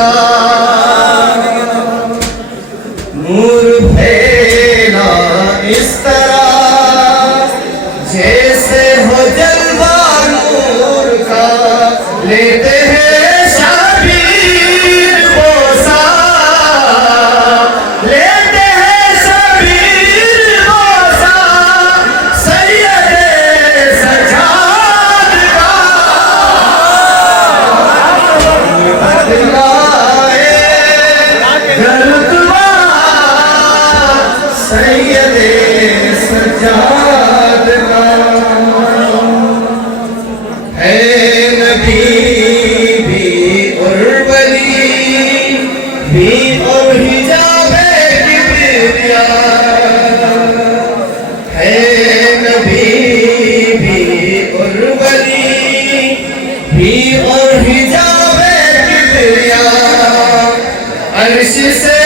का नूर फैला इस तरह जैसे हो जलवा नूर का। लेते हैं शबीर बोसा, लेते हैं शबीर बोसा सैयदे सजाद का। बदलाए गलतवा सैयदे सजाद का। है नबी भी और वली भी और हिजाबे किबरिया। है नबी भी और वली भी और हिजाबे किबरिया। अर्श से